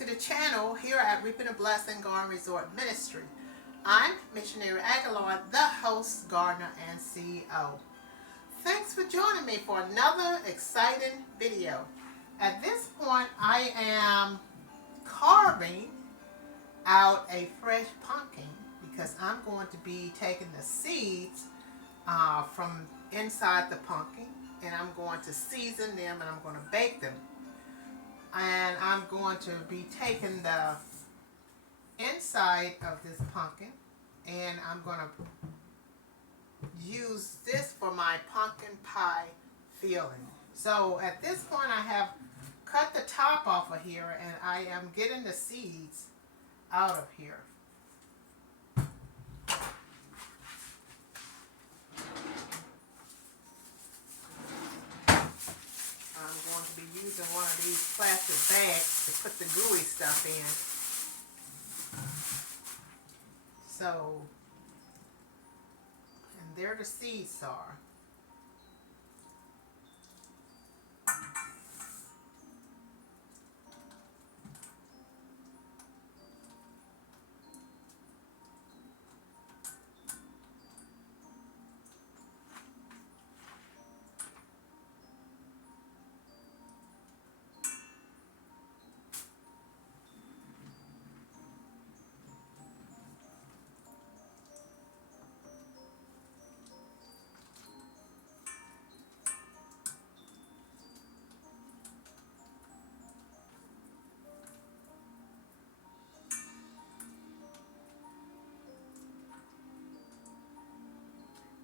to the channel here at Reaping a Blessing Garden Resort Ministry. I'm Missionary Aguilar, the host, gardener, and CEO. Thanks for joining me for another exciting video. At this point, I am carving out a fresh pumpkin because I'm going to be taking the seeds from inside the pumpkin and I'm going to season them and I'm going to bake them. And I'm going to be taking the inside of this pumpkin and I'm going to use this for my pumpkin pie filling. So at this point I have cut the top off of here and I am getting the seeds out of here. I'm going to be using one of these plastic bags to put the gooey stuff in. So, and there the seeds are.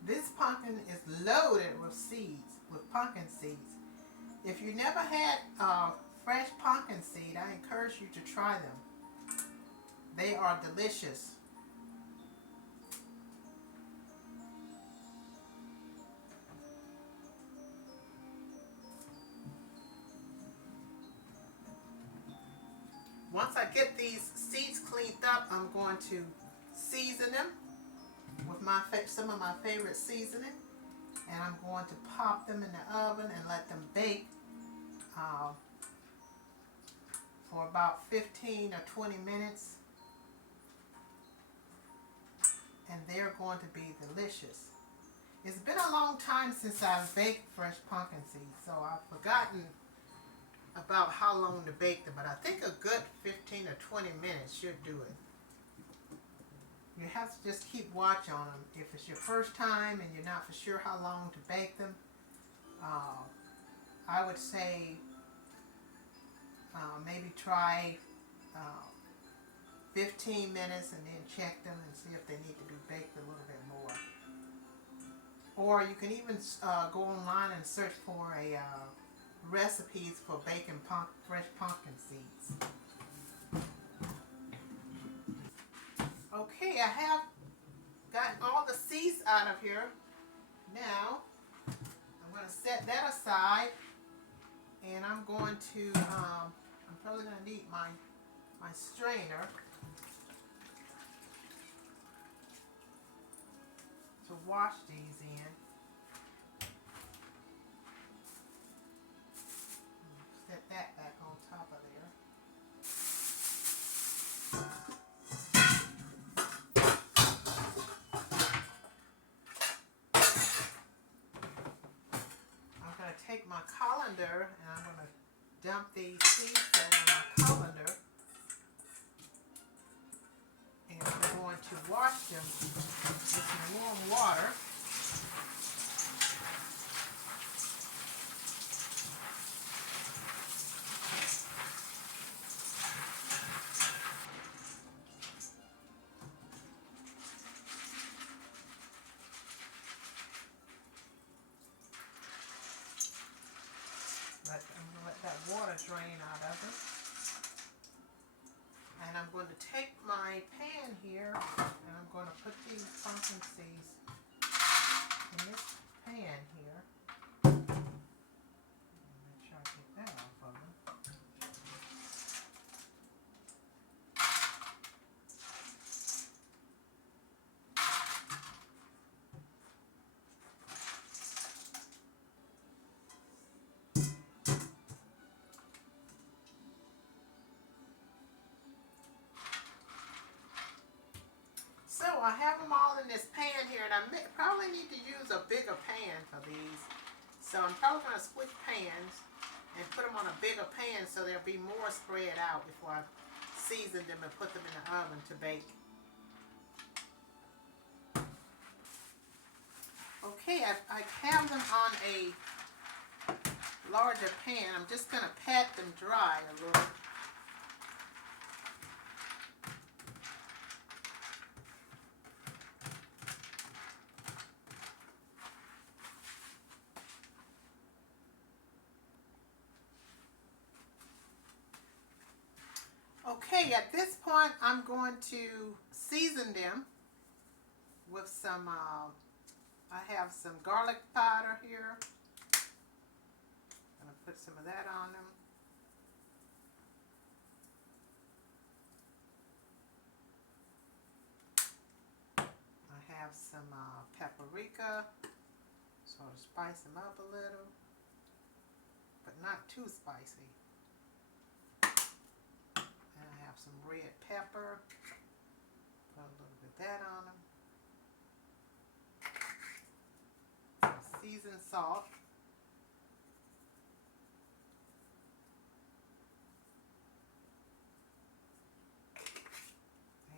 This pumpkin is loaded with seeds, with pumpkin seeds. If you never had fresh pumpkin seed, I encourage you to try them. They are delicious. Once I get these seeds cleaned up, I'm going to season them with some of my favorite seasoning, and I'm going to pop them in the oven and let them bake for about 15 or 20 minutes, and they're going to be delicious. It's been a long time since I've baked fresh pumpkin seeds, so I've forgotten about how long to bake them, but I think a good 15 or 20 minutes should do it. You have to just keep watch on them. If it's your first time and you're not for sure how long to bake them, I would say maybe try 15 minutes and then check them and see if they need to be baked a little bit more. Or you can even go online and search for recipes for baking fresh pumpkin seeds. Okay, I have gotten all the seeds out of here. Now, I'm going to set that aside, and I'm going to, I'm probably going to need my strainer to wash these in. Set that back on top of there. Take my colander and I'm going to dump these seeds in my colander, and I'm going to wash them with some warm water. I'm going to let that water drain out of it. And I'm going to take my pan here and I'm going to put these pumpkin seeds in this pan here. Make sure I get that off of them. So I'm probably going to switch pans and put them on a bigger pan so they'll be more spread out before I season them and put them in the oven to bake. Okay, I have them on a larger pan. I'm just going to pat them dry a little. Okay, at this point I'm going to season them with some, I have some garlic powder here. I'm going to put some of that on them. I have some paprika, sort of spice them up a little, but not too spicy. And I have some red pepper, put a little bit of that on them. Some seasoned salt.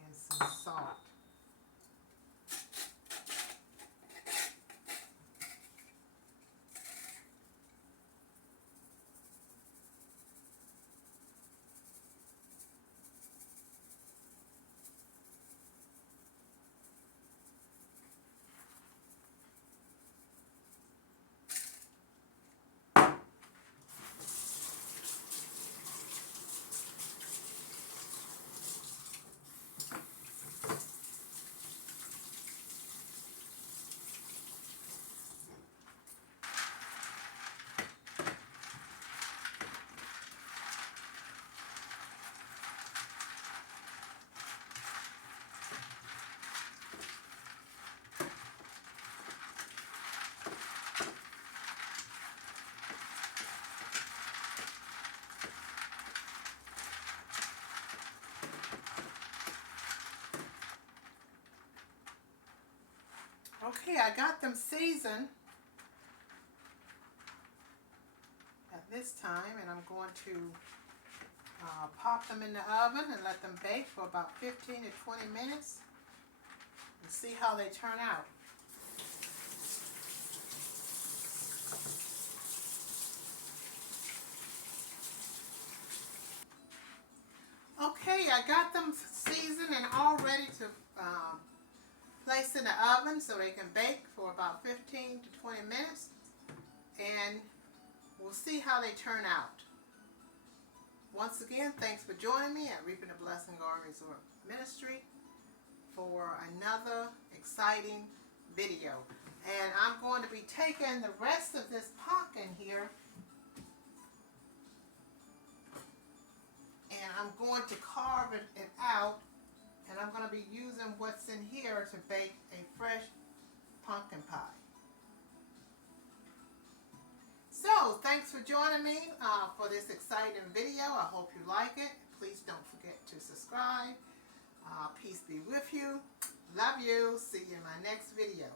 And some salt. Okay, I got them seasoned at this time, and I'm going to pop them in the oven and let them bake for about 15 to 20 minutes and see how they turn out. Okay, I got them seasoned and all ready to place in the oven so they can bake for about 15 to 20 minutes, and we'll see how they turn out. Once again, thanks for joining me at Reaping a Blessing Garden Resort Ministry for another exciting video. And I'm going to be taking the rest of this pumpkin here and I'm going to carve it out, and I'm going to be using what's in here to bake a fresh pumpkin pie. So, thanks for joining me for this exciting video. I hope you like it. Please don't forget to subscribe. Peace be with you. Love you. See you in my next video.